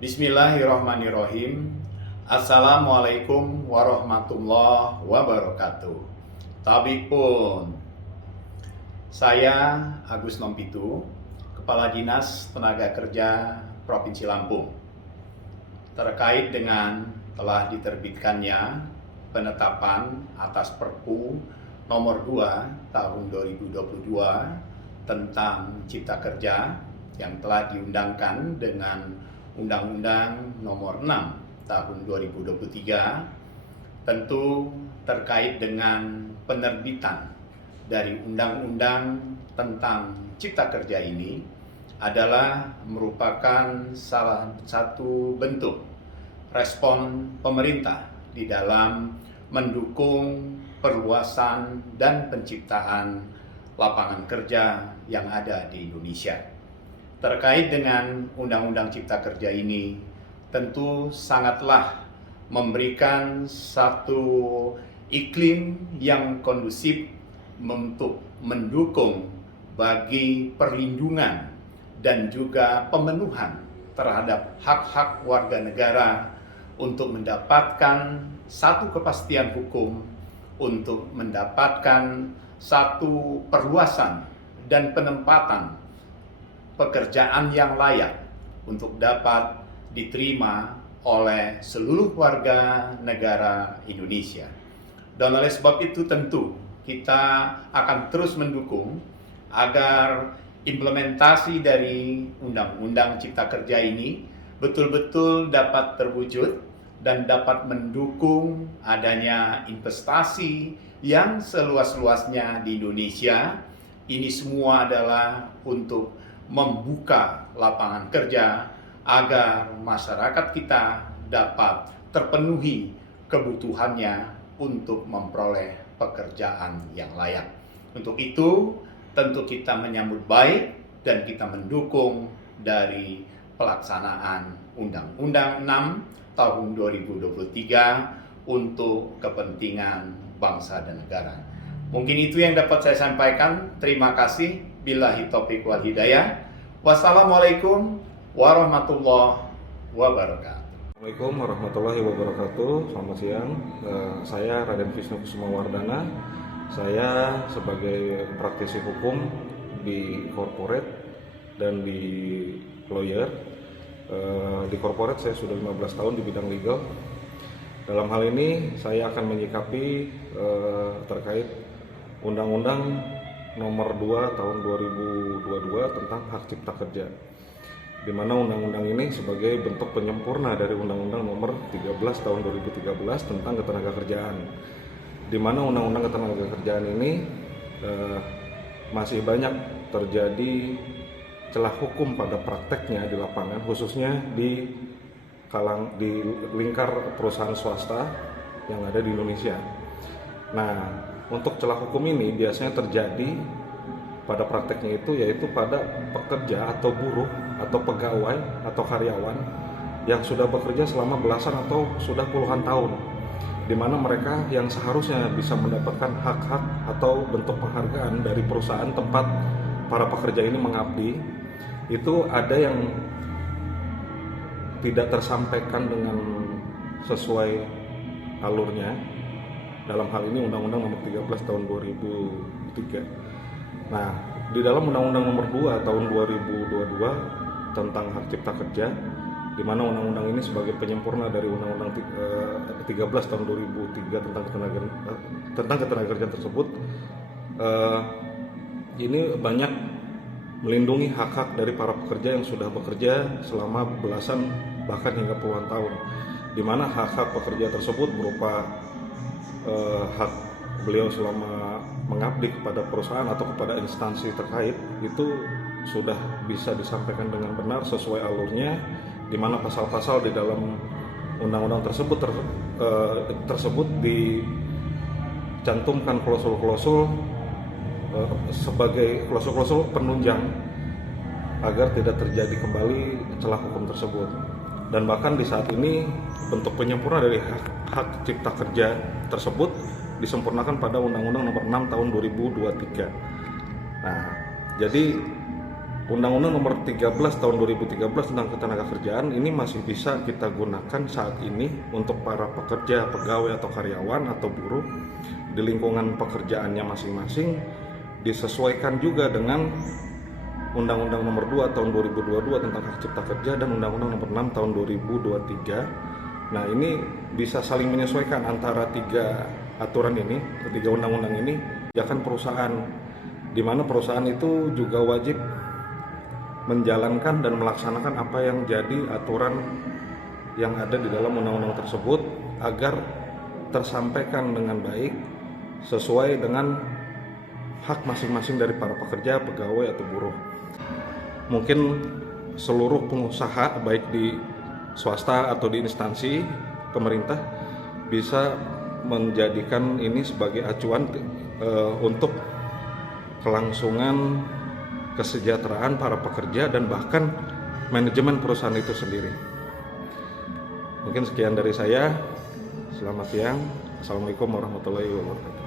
Bismillahirrahmanirrahim. Assalamualaikum warahmatullahi wabarakatuh. Tabipun, saya Agus Nompitu, Kepala Dinas Tenaga Kerja Provinsi Lampung. Terkait dengan telah diterbitkannya penetapan atas Perpu nomor 2 tahun 2022 tentang Cipta Kerja yang telah diundangkan dengan Undang-Undang nomor 6 tahun 2023, tentu terkait dengan penerbitan dari Undang-Undang tentang Cipta Kerja ini adalah merupakan salah satu bentuk respon pemerintah di dalam mendukung perluasan dan penciptaan lapangan kerja yang ada di Indonesia. Terkait dengan Undang-Undang Cipta Kerja ini, tentu sangatlah memberikan satu iklim yang kondusif untuk mendukung bagi perlindungan dan juga pemenuhan terhadap hak-hak warga negara untuk mendapatkan satu kepastian hukum, untuk mendapatkan satu perluasan dan penempatan pekerjaan yang layak untuk dapat diterima oleh seluruh warga negara Indonesia. Dan oleh sebab itu tentu kita akan terus mendukung agar implementasi dari Undang-Undang Cipta Kerja ini betul-betul dapat terwujud dan dapat mendukung adanya investasi yang seluas-luasnya di Indonesia. Ini semua adalah untuk membuka lapangan kerja agar masyarakat kita dapat terpenuhi kebutuhannya untuk memperoleh pekerjaan yang layak. Untuk itu, tentu kita menyambut baik dan kita mendukung dari pelaksanaan Undang-Undang 6 tahun 2023 untuk kepentingan bangsa dan negara. Mungkin itu yang dapat saya sampaikan. Terima kasih. Billahi taufiq wal hidayah. Wassalamualaikum warahmatullahi wabarakatuh. Assalamualaikum warahmatullahi wabarakatuh. Selamat siang. Saya Raden Visnu Kusuma Wardana. Saya sebagai praktisi hukum di corporate dan di lawyer. Di corporate saya sudah 15 tahun di bidang legal. Dalam hal ini saya akan menyikapi terkait Undang-Undang nomor 2 tahun 2022 tentang hak cipta kerja, di mana undang-undang ini sebagai bentuk penyempurna dari Undang-Undang nomor 13 tahun 2013 tentang ketenagakerjaan, di mana undang-undang ketenagakerjaan ini masih banyak terjadi celah hukum pada prakteknya di lapangan, khususnya di lingkar perusahaan swasta yang ada di Indonesia. Nah, untuk celah hukum ini biasanya terjadi pada prakteknya itu yaitu pada pekerja atau buruh atau pegawai atau karyawan yang sudah bekerja selama belasan atau sudah puluhan tahun, di mana mereka yang seharusnya bisa mendapatkan hak-hak atau bentuk penghargaan dari perusahaan tempat para pekerja ini mengabdi, itu ada yang tidak tersampaikan dengan sesuai alurnya. Dalam hal ini Undang-Undang nomor 13 tahun 2003. Nah, di dalam Undang-Undang nomor 2 tahun 2022 tentang hak cipta kerja, di mana undang-undang ini sebagai penyempurna dari Undang-Undang 13 tahun 2003 tentang ketenagakerjaan tersebut, ini banyak melindungi hak-hak dari para pekerja yang sudah bekerja selama belasan bahkan hingga puluhan tahun, di mana hak-hak pekerja tersebut berupa hak beliau selama mengabdi kepada perusahaan atau kepada instansi terkait, itu sudah bisa disampaikan dengan benar sesuai alurnya, di mana pasal-pasal di dalam undang-undang tersebut dicantumkan klausul-klausul sebagai klausul-klausul penunjang agar tidak terjadi kembali celah hukum tersebut. Dan bahkan di saat ini bentuk penyempurna dari hak cipta kerja tersebut disempurnakan pada Undang-Undang nomor 6 tahun 2023. Nah, jadi Undang-Undang Nomor 13 Tahun 2013 tentang Ketenagakerjaan ini masih bisa kita gunakan saat ini untuk para pekerja, pegawai atau karyawan atau buruh di lingkungan pekerjaannya masing-masing, disesuaikan juga dengan Undang-Undang Nomor 2 Tahun 2022 tentang Hak Cipta Kerja dan Undang-Undang Nomor 6 Tahun 2023. Nah, ini bisa saling menyesuaikan antara tiga aturan ini, ketiga undang-undang ini, ya kan perusahaan, di mana perusahaan itu juga wajib menjalankan dan melaksanakan apa yang jadi aturan yang ada di dalam undang-undang tersebut agar tersampaikan dengan baik sesuai dengan hak masing-masing dari para pekerja, pegawai atau buruh. Mungkin seluruh pengusaha baik di swasta atau di instansi pemerintah bisa menjadikan ini sebagai acuan untuk kelangsungan kesejahteraan para pekerja dan bahkan manajemen perusahaan itu sendiri. Mungkin sekian dari saya. Selamat siang. Assalamualaikum warahmatullahi wabarakatuh.